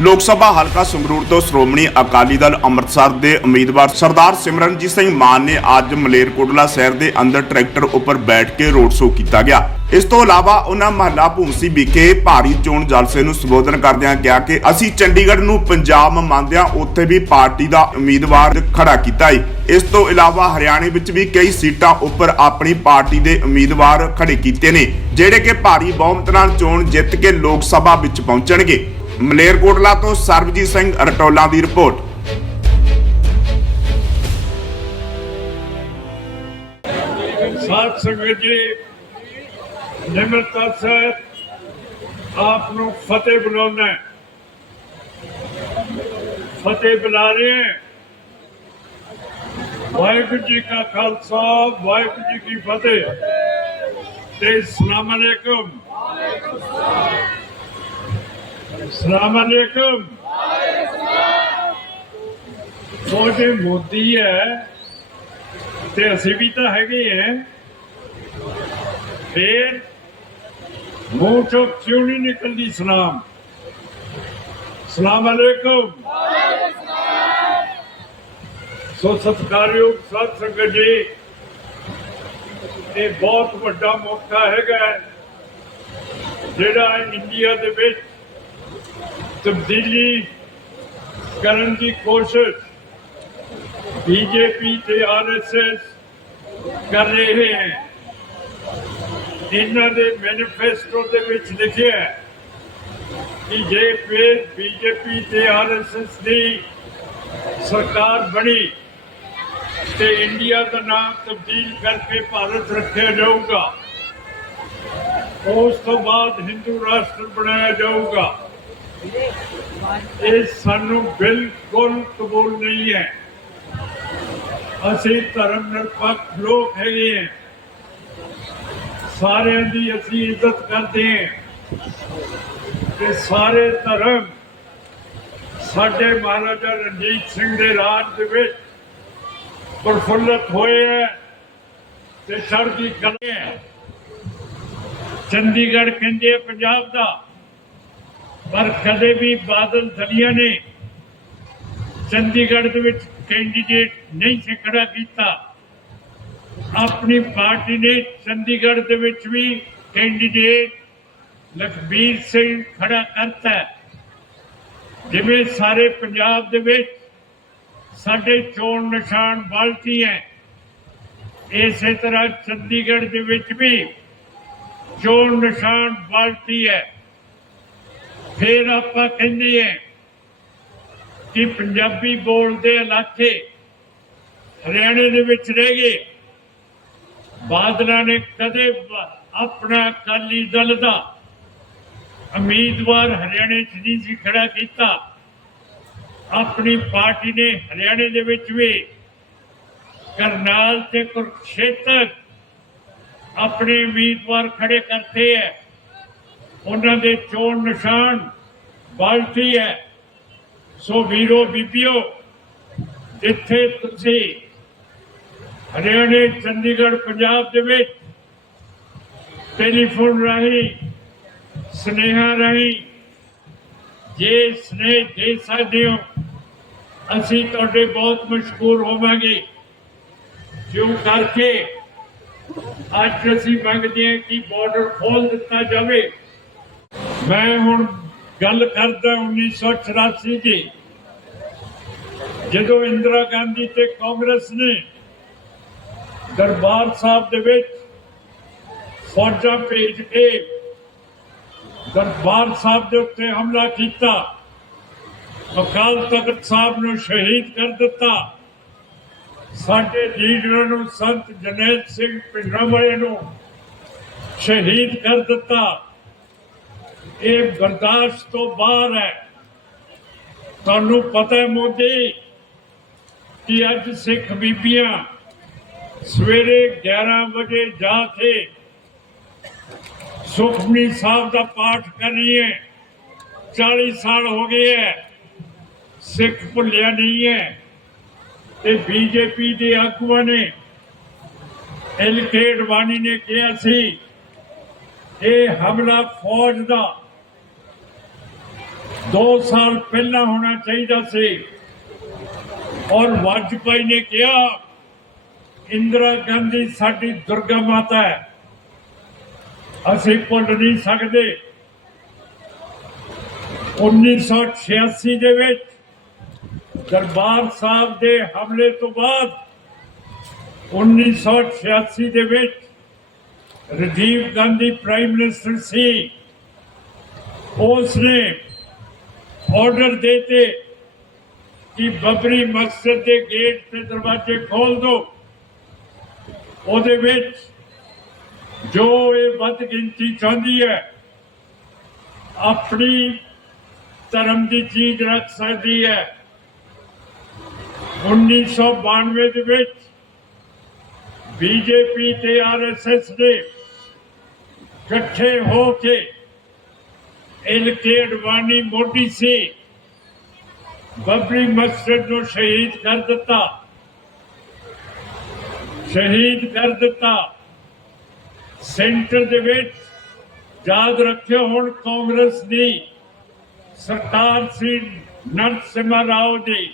ਲੋਕ ਸਭਾ ਹਲਕਾ ਸੰਗਰੂਰ ਤੋਂ ਸ਼੍ਰੋਮਣੀ ਅਕਾਲੀ ਦਲ ਅੰਮ੍ਰਿਤਸਰ ਦੇ ਉਮੀਦਵਾਰ ਸਰਦਾਰ ਸਿਮਰਨਜੀਤ ਸਿੰਘ ਮਾਨ ਨੇ ਅੱਜ ਮਲੇਰਕੋਟਲਾ ਸ਼ਹਿਰ ਦੇ ਅੰਦਰ ਟਰੈਕਟਰ ਉੱਪਰ ਬੈਠ ਕੇ ਰੋਡ ਸ਼ੋਅ ਕੀਤਾ ਗਿਆ। ਇਸ ਤੋਂ ਇਲਾਵਾ ਉਹਨਾਂ ਮਹੱਲਾ ਭੂਮਸੀ ਵਿਖੇ ਭਾਰੀ ਚੋਣ ਜਲਸੇ ਨੂੰ ਸੰਬੋਧਨ ਕਰਦਿਆਂ ਕਿਹਾ ਕਿ ਅਸੀਂ ਚੰਡੀਗੜ੍ਹ ਨੂੰ ਪੰਜਾਬ ਮੰਨਦਿਆਂ ਉੱਥੇ ਵੀ ਪਾਰਟੀ ਦਾ ਉਮੀਦਵਾਰ ਖੜਾ ਕੀਤਾ ਹੈ ਇਸ ਤੋਂ ਇਲਾਵਾ ਹਰਿਆਣੇ ਵਿੱਚ ਵੀ ਕਈ ਸੀਟਾਂ ਉੱਪਰ ਆਪਣੀ ਪਾਰਟੀ ਦੇ ਉਮੀਦਵਾਰ ਖੜੇ ਕੀਤੇ ਨੇ, ਜਿਹੜੇ ਕਿ ਭਾਰੀ ਬਹੁਮਤ ਨਾਲ ਚੋਣ ਜਿੱਤ ਕੇ ਲੋਕ ਸਭਾ ਵਿੱਚ ਪਹੁੰਚਣਗੇ। ਮਲੇਰਕੋਟਲਾ ਤੋਂ ਸਰਬਜੀਤ ਸਿੰਘ ਰਟੋਲਾ ਦੀ ਰਿਪੋਰਟ। ਸਾਧ ਸੰਗਤ ਜੀ ਨਿਮਰਤਾ ਸਹਿਤ ਆਪ ਨੂੰ ਫਤਿਹ ਬੁਲਾਉਣਾ ਹੈ। ਫਤਿਹ ਬੁਲਾ ਰਹੇ ਹਾਂ। ਵਾਹਿਗੁਰੂ ਜੀ ਕਾ ਖਾਲਸਾ, ਵਾਹਿਗੁਰੂ ਜੀ ਕੀ ਫਤਿਹ। ਤੇ ਅਸਲਾਮ ਅਲੈਕੁਮ। ਸਲਾਮ ਅਲੈਕੁਮ। ਉਹ ਜੇ ਮੋਦੀ ਹੈ ਤੇ ਅਸੀਂ ਵੀ ਤਾਂ ਹੈਗੇ ਆ ਫੇਰ ਮੂੰਹ ਚੋਂ ਕਿਉਂ ਨਹੀਂ ਨਿਕਲਦੀ ਸਲਾਮ? ਸਲਾਮ ਅਲੈਕੁਮ। ਸੋ ਸਤਿਕਾਰਯੋਗ ਸਾਧ ਸੰਗਤ ਜੀ, ਇਹ ਬਹੁਤ ਵੱਡਾ ਮੌਕਾ ਹੈਗਾ ਜਿਹੜਾ ਇੰਡੀਆ ਦੇ ਵਿੱਚ ਤਬਦੀਲੀ ਕਰਨ ਦੀ ਕੋਸ਼ਿਸ਼ ਬੀਜੇਪੀ ਤੇ ਆਰਐਸਐਸ ਕਰ ਰਹੇ ਹਨ ਇਹਨਾਂ ਦੇ ਮੈਨੀਫੈਸਟੋ ਦੇ ਵਿੱਚ ਲਿਖਿਆ ਹੈ ਕਿ ਜੇ ਫਿਰ ਬੀਜੇਪੀ ਤੇ ਆਰਐਸਐਸ ਦੀ ਸਰਕਾਰ ਬਣੀ ਤੇ ਇੰਡੀਆ ਦਾ ਨਾਮ ਤਬਦੀਲ ਕਰਕੇ ਭਾਰਤ ਰੱਖਿਆ ਜਾਊਗਾ, ਉਸ ਤੋਂ ਬਾਅਦ ਹਿੰਦੂ ਰਾਸ਼ਟਰ ਬਣਾਇਆ ਜਾਊਗਾ। ਇਹ ਸਾਨੂੰ ਬਿਲਕੁਲ ਕਬੂਲ ਨਹੀਂ ਹੈ। ਅਸੀਂ ਧਰਮ ਨਿਰਪੱਖ ਲੋਕ ਹੈਗੇ ਹਾਂ। ਸਾਰਿਆਂ ਦੀ ਅਸੀਂ ਇੱਜ਼ਤ ਕਰਦੇ ਹਾਂ ਤੇ ਸਾਰੇ ਧਰਮ ਸਾਡੇ ਮਹਾਰਾਜਾ ਰਣਜੀਤ ਸਿੰਘ ਦੇ ਰਾਜ ਦੇ ਵਿੱਚ ਪ੍ਰਫੁੱਲਤ ਹੋਏ ਹੈ ਤੇ ਚੜ੍ਹਦੀ ਕਲਾ ਹੈ। ਚੰਡੀਗੜ੍ਹ ਕਹਿੰਦੇ ਪੰਜਾਬ ਦਾ ਪਰ ਕਦੇ ਵੀ ਬਾਦਲ ਦਲੀਆ ਨੇ ਚੰਡੀਗੜ੍ਹ ਦੇ ਵਿੱਚ ਕੈਂਡੀਡੇਟ ਨਹੀਂ ਸੀ ਖੜਾ ਕੀਤਾ, ਆਪਣੀ ਪਾਰਟੀ ਨੇ ਚੰਡੀਗੜ੍ਹ ਦੇ ਵਿੱਚ ਵੀ ਕੈਂਡੀਡੇਟ ਲਖਬੀਰ ਸਿੰਘ ਖੜਾ ਕਰਤਾ ਜਿਵੇਂ ਸਾਰੇ ਪੰਜਾਬ ਦੇ ਵਿੱਚ ਸਾਡੇ ਚੋਣ ਨਿਸ਼ਾਨ ਬਾਲਟੀ ਹੈ, ਇਸੇ ਤਰ੍ਹਾਂ ਚੰਡੀਗੜ੍ਹ ਦੇ ਵਿੱਚ ਵੀ ਚੋਣ ਨਿਸ਼ਾਨ ਬਾਲਟੀ ਹੈ। ਫਿਰ ਆਪਾਂ ਕਹਿੰਦੇ ਹਾਂ ਕਿ ਪੰਜਾਬੀ ਬੋਲਦੇ ਇਲਾਕੇ ਹਰਿਆਣੇ ਦੇ ਵਿੱਚ ਰਹਿ ਗਏ। ਬਾਦਲਾਂ ਨੇ ਕਦੇ ਆਪਣਾ ਅਕਾਲੀ ਦਲ ਦਾ ਉਮੀਦਵਾਰ ਹਰਿਆਣੇ 'ਚ ਨਹੀਂ ਸੀ ਖੜਾ ਕੀਤਾ। ਆਪਣੀ ਪਾਰਟੀ ਨੇ ਹਰਿਆਣੇ ਦੇ ਵਿੱਚ ਵੀ ਕਰਨਾਲ ਤੇ ਕੁਰਕਸ਼ੇਤਰ ਆਪਣੇ ਉਮੀਦਵਾਰ ਖੜੇ ਕਰਤੇ ਹੈ ਉਹਨਾਂ ਦੇ ਚੋਣ ਨਿਸ਼ਾਨ ਬਾਲਟੀ ਹੈ। ਸੋ ਵੀਰੋ, ਬੀਬੀਓ, ਜਿੱਥੇ ਤੁਸੀਂ ਹਰਿਆਣੇ, ਚੰਡੀਗੜ੍ਹ, ਪੰਜਾਬ ਦੇ ਵਿੱਚ ਟੈਲੀਫੋਨ ਰਾਹੀਂ, ਸੁਨੇਹਾ ਰਾਹੀਂ ਜੇ ਸਨੇਹ ਦੇ ਸਕਦੇ ਹੋ, ਅਸੀਂ ਤੁਹਾਡੇ ਬਹੁਤ ਮਸ਼ਕੂਰ ਹੋਵਾਂਗੇ। ਕਿਉਂ ਕਰਕੇ ਅੱਜ ਅਸੀਂ ਮੰਗਦੇ ਹਾਂ ਕਿ ਬਾਰਡਰ ਖੋਲ ਦਿੱਤਾ ਜਾਵੇ। ਮੈਂ ਹੁਣ ਗੱਲ ਕਰਦਾ 1984 ਦੀ, ਜਦੋਂ ਇੰਦਰਾ ਗਾਂਧੀ ਤੇ ਕਾਂਗਰਸ ਨੇ ਦਰਬਾਰ ਸਾਹਿਬ ਦੇ ਵਿੱਚ ਫੌਜਾਂ ਭੇਜ ਕੇ ਦਰਬਾਰ ਸਾਹਿਬ ਦੇ ਉੱਤੇ ਹਮਲਾ ਕੀਤਾ, ਅਕਾਲ ਤਖਤ ਸਾਹਿਬ ਨੂੰ ਸ਼ਹੀਦ ਕਰ ਦਿੱਤਾ। ਸਾਡੇ ਲੀਡਰਾਂ ਨੂੰ ਸੰਤ ਜਨੈਲ ਸਿੰਘ ਪਿੰਡਰਾਵਾਲੇ ਨੂੰ ਸ਼ਹੀਦ ਕਰ ਦਿੱਤਾ। ਇਹ ਬਰਦਾਸ਼ਤ ਤੋਂ ਬਾਹਰ ਹੈ। ਤੁਹਾਨੂੰ ਪਤਾ ਹੈ ਮੋਦੀ, ਕਿ ਅੱਜ ਸਿੱਖ ਬੀਬੀਆਂ ਸਵੇਰੇ 11 ਵਜੇ ਜਾ ਕੇ ਸੁਖਮਨੀ ਸਾਹਿਬ ਦਾ ਪਾਠ ਕਰ ਰਹੀ ਹੈ। 40 ਸਾਲ ਹੋ ਗਏ ਹੈ, ਸਿੱਖ ਭੁੱਲਿਆ ਨਹੀਂ ਹੈ। ਤੇ ਬੀਜੇਪੀ ਦੇ ਆਗੂਆਂ ਨੇ ਐਲ ਕੇ ਅਡਵਾਨੀ ਨੇ ਕਿਹਾ ਸੀ ਇਹ ਹਮਲਾ ਫੌਜ ਦਾ। 2 ਸਾਲ ਪਹਿਲਾਂ ਹੋਣਾ ਚਾਹੀਦਾ ਸੀ। ਔਰ ਵਾਜਪਾਈ ਨੇ ਕਿਹਾ, ਇੰਦਰਾ ਗਾਂਧੀ ਸਾਡੀ ਦੁਰਗਾ ਮਾਤਾ ਹੈ। ਅਸੀਂ ਭੁੱਲ ਨਹੀਂ ਸਕਦੇ। 1986 ਦੇ ਵਿੱਚ ਦਰਬਾਰ ਸਾਹਿਬ ਦੇ ਹਮਲੇ ਤੋਂ ਬਾਅਦ 1986 ਦੇ ਵਿੱਚ ਰਾਜੀਵ ਗਾਂਧੀ ਪ੍ਰਾਈਮ ਮਿਨਿਸਟਰ ਸੀ ਉਸ ਨੇ ਆਰਡਰ ਦੇਤੇ ਕਿ ਬਬਰੀ ਮਸਜਿਦ ਦੇ ਗੇਟ ਤੇ ਦਰਵਾਜ਼ੇ ਖੋਲ ਦਿਓ ਉਹਦੇ ਵਿੱਚ ਜੋ ਇਹ ਵੱਧ ਗਿਣਤੀ ਚਾਹੁੰਦੀ ਹੈ ਆਪਣੀ ਧਰਮ ਦੀ ਚੀਜ਼ ਰੱਖ ਸਕਦੀ ਹੈ 1992 ਦੇ ਵਿੱਚ ਬੀਜੇਪੀ ਤੇ ਆਰਐਸਐਸ ਦੇ ਇਕੱਠੇ ਹੋ ਕੇ ਇਲਕੇ ਅਡਵਾਨੀ ਮੋਦੀ ਸੀ। ਬਬਰੀ ਮਸਜਿਦ ਨੂੰ ਸ਼ਹੀਦ ਕਰ ਦਿੱਤਾ। ਸ਼ਹੀਦ ਕਰ ਦਿੱਤਾ। ਸੈਂਟਰ ਦੇ ਵਿੱਚ ਯਾਦ ਰੱਖਿਓ ਹੁਣ ਕਾਂਗਰਸ ਦੀ ਸਰਦਾਰ ਸੀ ਨਰਸਿਮਾ ਰਾਓ ਜੀ।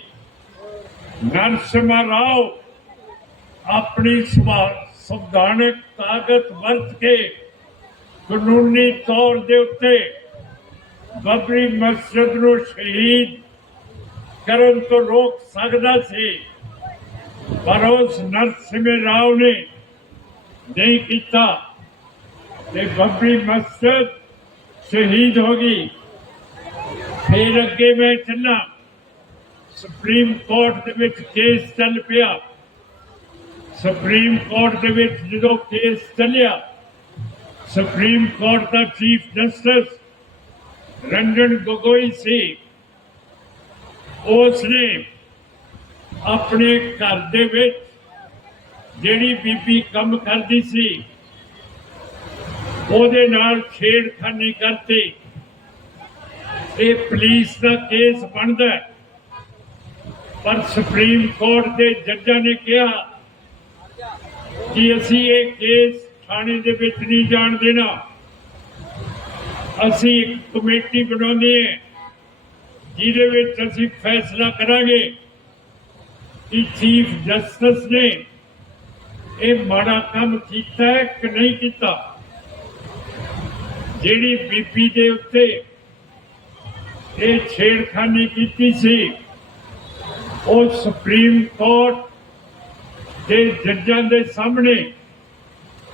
ਨਰਸਿਮਾ ਰਾਓ ਆਪਣੀ ਸੰਵਿਧਾਨਕ ਤਾਕਤ ਵਰਤ ਕੇ ਕਾਨੂੰਨੀ ਤੌਰ ਦੇ ਉੱਤੇ ਬਬਰੀ ਮਸਜਿਦ ਨੂੰ ਸ਼ਹੀਦ ਕਰਨ ਤੋਂ ਰੋਕ ਸਕਦਾ ਸੀ। ਪਰ ਉਸ ਨਰਸਿਮੇ ਰਾਓ ਨੇ ਨਹੀਂ ਕੀਤਾ ਤੇ ਬਬਰੀ ਮਸਜਿਦ ਸ਼ਹੀਦ ਹੋ ਗਈ। ਫਿਰ ਅੱਗੇ ਮੈਂ ਚੱਲਾਂ। ਸੁਪਰੀਮ ਕੋਰਟ ਦੇ ਵਿੱਚ ਕੇਸ ਚੱਲ ਪਿਆ। ਸੁਪਰੀਮ ਕੋਰਟ ਦੇ ਵਿੱਚ ਜਦੋਂ ਕੇਸ ਚੱਲਿਆ ਸੁਪਰੀਮ ਕੋਰਟ ਦਾ ਚੀਫ ਜਸਟਿਸ ਰੰਜਨ ਗੋਗੋਈ ਸੀ ਉਸ ਨੇ ਆਪਣੇ ਘਰ ਦੇ ਵਿੱਚ ਜਿਹੜੀ ਬੀਬੀ ਕੰਮ ਕਰਦੀ ਸੀ ਉਹਦੇ ਨਾਲ ਛੇੜਖਾਨੀ ਕਰਤੀ ਇਹ ਪੁਲਿਸ ਦਾ ਕੇਸ ਬਣਦਾ ਪਰ ਸੁਪਰੀਮ ਕੋਰਟ ਦੇ ਜੱਜਾਂ ਨੇ ਕਿਹਾ ਕਿ ਅਸੀਂ ਇਹ ਕੇਸ ਥਾਣੇ ਦੇ ਵਿੱਚ ਨਹੀਂ ਜਾਣ ਦੇਣਾ। ਅਸੀਂ ਇੱਕ ਕਮੇਟੀ ਬਣਾਉਂਦੇ ਹਾਂ, ਜਿਹਦੇ ਵਿੱਚ ਅਸੀਂ ਫੈਸਲਾ ਕਰਾਂਗੇ ਕਿ ਚੀਫ ਜਸਟਿਸ ਨੇ ਇਹ ਮਾੜਾ ਕੰਮ ਕੀਤਾ ਹੈ ਕਿ ਨਹੀਂ ਕੀਤਾ। ਜਿਹੜੀ ਬੀਬੀ ਦੇ ਉੱਤੇ ਇਹ ਛੇੜਖਾਨੀ ਕੀਤੀ ਸੀ, ਉਹ ਸੁਪਰੀਮ ਕੋਰਟ ਦੇ ਜੱਜਾਂ ਦੇ ਸਾਹਮਣੇ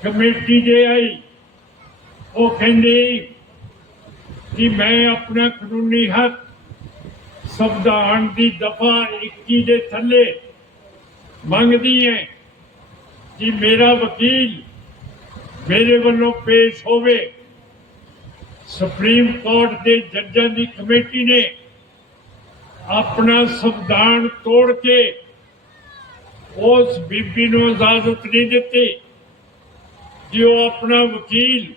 ਕਮੇਟੀ ਦੇ ਆਈ। ਉਹ ਕਹਿੰਦੇ ਕਿ ਮੈਂ ਆਪਣਾ ਕਾਨੂੰਨੀ ਹੱਕ ਸੰਵਿਧਾਨ ਦੀ ਦਫਾ 21 ਦੇ ਥੱਲੇ ਮੰਗਦੀ ਹੈ ਕਿ ਮੇਰਾ ਵਕੀਲ ਮੇਰੇ ਵੱਲੋਂ ਪੇਸ਼ ਹੋਵੇ। ਸੁਪਰੀਮ ਕੋਰਟ ਦੇ ਜੱਜਾਂ ਦੀ ਕਮੇਟੀ ਨੇ ਆਪਣਾ ਸੰਵਿਧਾਨ ਤੋੜ ਕੇ ਉਸ ਬੀਬੀ ਨੂੰ ਇਜਾਜ਼ਤ ਨਹੀਂ ਦਿੱਤੀ। ਕਿ ਉਹ ਆਪਣਾ ਵਕੀਲ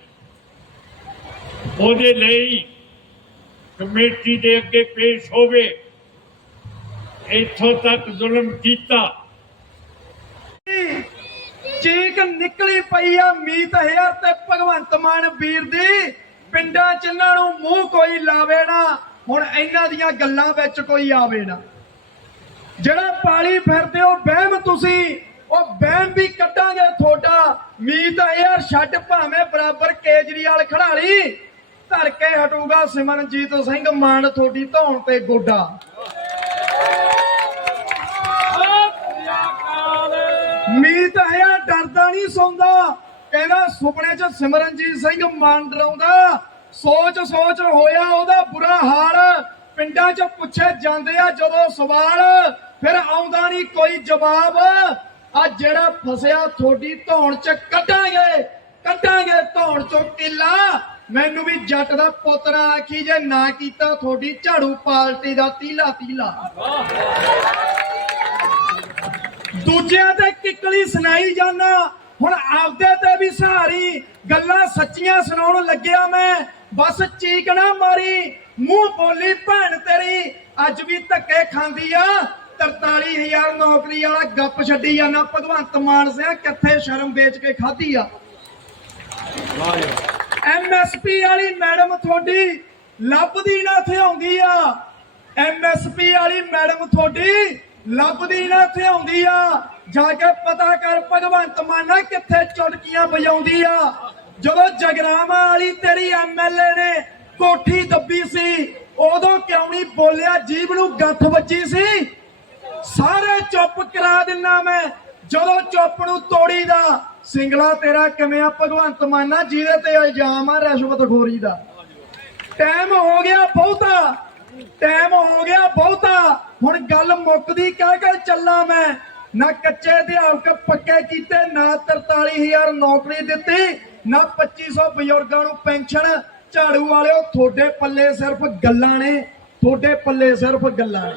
ਉਹਦੇ ਲਈ ਕਮੇਟੀ ਦੇ ਅੱਗੇ ਪੇਸ਼ ਹੋਵੇ, ਇੱਥੋਂ ਤੱਕ ਜ਼ੁਲਮ ਕੀਤਾ। ਚੀਕ ਨਿਕਲੀ ਪਈ ਆ ਮੀਤ ਹੇਅਰ ਤੇ ਭਗਵੰਤ ਮਾਨ ਵੀਰ ਦੀ। ਪਿੰਡਾਂ ਚ ਇਹਨਾਂ ਨੂੰ ਮੂੰਹ ਕੋਈ ਲਾਵੇ ਨਾ, ਹੁਣ ਇਹਨਾਂ ਦੀਆਂ ਗੱਲਾਂ ਵਿੱਚ ਕੋਈ ਆਵੇ ਨਾ। ਜਿਹੜਾ ਪਾਲੀ ਫਿਰਦੇ ਹੋ, ਵਹਿਮ ਤੁਸੀਂ। ਉਹ ਵਹਿਮ ਵੀ ਕੱਢਾਂਗੇ ਤੁਹਾਡਾ। ਮੀਤ ਹੇਅਰ ਛੱਡ ਭਾਵੇਂ ਬਰਾਬਰ ਕੇਜਰੀਵਾਲ ਖੜਾਲੀ ਧਰ ਕੇ ਹਟੂਗਾ ਸਿਮਰਨਜੀਤ ਸਿੰਘ ਮਾਨ ਤੁਹਾਡੀ ਧੌਣ ਤੇ ਗੋਡਾ। ਮੀਤ ਹੈ ਡਰਦਾ ਨਹੀਂ ਸੌਂਦਾ। ਕਹਿੰਦਾ ਸੁਪਨੇ 'ਚ ਸਿਮਰਨਜੀਤ ਸਿੰਘ ਮਾਨ ਡਰਾਉਂਦਾ। ਸੋਚ ਸੋਚ ਹੋਇਆ ਉਹਦਾ ਬੁਰਾ ਹਾਲ। ਪਿੰਡਾਂ 'ਚ ਪੁੱਛੇ ਜਾਂਦੇ ਆ ਜਦੋਂ ਸਵਾਲ। ਫਿਰ ਆਉਂਦਾ ਨਹੀਂ ਕੋਈ ਜਵਾਬ। ਆ ਜਿਹੜਾ ਫਸਿਆ ਤੁਹਾਡੀ ਧੌਣ 'ਚ ਕੱਢਾਂਗੇ ਕੱਢਾਂਗੇ ਧੌਣ 'ਚੋਂ ਕਿੱਲਾ। ਮੈਨੂੰ ਵੀ ਜੱਟ ਦਾ ਪੁੱਤਰਾ ਆਖੀ ਜੇ ਨਾ ਕੀਤਾ ਤੁਹਾਡੀ ਝਾੜੂ ਪਾਲਟੀ ਦਾ ਤੀਲਾ ਤੀਲਾ। ਦੂਜਿਆਂ ਤੇ ਕਿੱਕਲੀ ਸੁਣਾਈ ਜਾਣਾ ਹੁਣ ਆਪਦੇ ਤੇ ਵੀ ਸਹਾਰੀ। ਗੱਲਾਂ ਸੱਚੀਆਂ ਸੁਣਾਉਣ ਲੱਗਿਆ ਮੈਂ, ਬਸ ਚੀਕ ਨਾ ਮਾਰੀ, ਮੂੰਹ ਬੋਲੀ ਭੈਣ ਤੇਰੀ, ਅੱਜ ਵੀ ਧੱਕੇ ਖਾਂਦੀ ਆ। 43000 ਨੌਕਰੀ ਵਾਲਾ ਗੱਪ ਛੱਡੀ ਜਾਣਾ ਭਗਵੰਤ ਮਾਨ ਸਿਆ ਕਿੱਥੇ ਸ਼ਰਮ ਵੇਚ ਕੇ ਖਾਧੀ ਆ? ਐਮਐਸਪੀ ਵਾਲੀ ਮੈਡਮ ਤੁਹਾਡੀ ਲੱਭਦੀ ਨਾ ਥਿਆਉਂਦੀ ਆ। ਐਮਐਸਪੀ ਵਾਲੀ ਮੈਡਮ ਤੁਹਾਡੀ ਲੱਭਦੀ ਨਾ ਥਿਆਉਂਦੀ ਆ। ਜਾ ਕੇ ਪਤਾ ਕਰ ਭਗਵੰਤ ਮਾਨਾ ਕਿੱਥੇ ਚੁਟਕੀਆਂ ਵਜਾਉਂਦੀ ਆ। ਜਦੋਂ ਜਗਰਾਮਾ ਵਾਲੀ ਤੇਰੀ ਐਮਐਲਏ ਨੇ ਕੋਠੀ ਦੱਬੀ ਸੀ, ਉਦੋਂ ਕਿਉਂ ਨਹੀਂ ਬੋਲਿਆ? ਜੀਬ ਨੂੰ ਗੱਠ ਵੱਜੀ ਸੀ? ਸਾਰੇ ਚੁੱਪ ਕਰਾ ਦਿੰਨਾ ਮੈਂ। ਜਦੋਂ ਚੁੱਪ ਨੂੰ ਤੋੜੀਦਾ ਸਿੰਗਲਾ ਤੇਰਾ ਕਿਵੇਂ ਆ ਭਗਵੰਤ ਮਾਨਾ ਜਿਹਦੇ ਤੇ ਇਲਜ਼ਾਮ ਆ ਰਿਸ਼ਵਤਖੋਰੀ ਦਾ। ਟਾਈਮ ਹੋ ਗਿਆ ਬਹੁਤਾ ਟਾਈਮ ਹੋ ਗਿਆ ਬਹੁਤਾ। ਹੁਣ ਗੱਲ ਮੁੱਕਦੀ ਕਹਿ ਕੇ ਚੱਲਾਂ ਮੈਂ? ਨਾ ਕੱਚੇ ਅਧਿਆਪਕ ਪੱਕੇ ਕੀਤੇ, ਨਾ 43000 ਨੌਕਰੀ ਦਿੱਤੀ, ਨਾ 2500 ਬਜ਼ੁਰਗਾਂ ਨੂੰ ਪੈਨਸ਼ਨ। ਝਾੜੂ ਵਾਲਿਓ, ਤੁਹਾਡੇ ਪੱਲੇ ਸਿਰਫ ਗੱਲਾਂ ਨੇ, ਤੁਹਾਡੇ ਪੱਲੇ ਸਿਰਫ ਗੱਲਾਂ ਨੇ।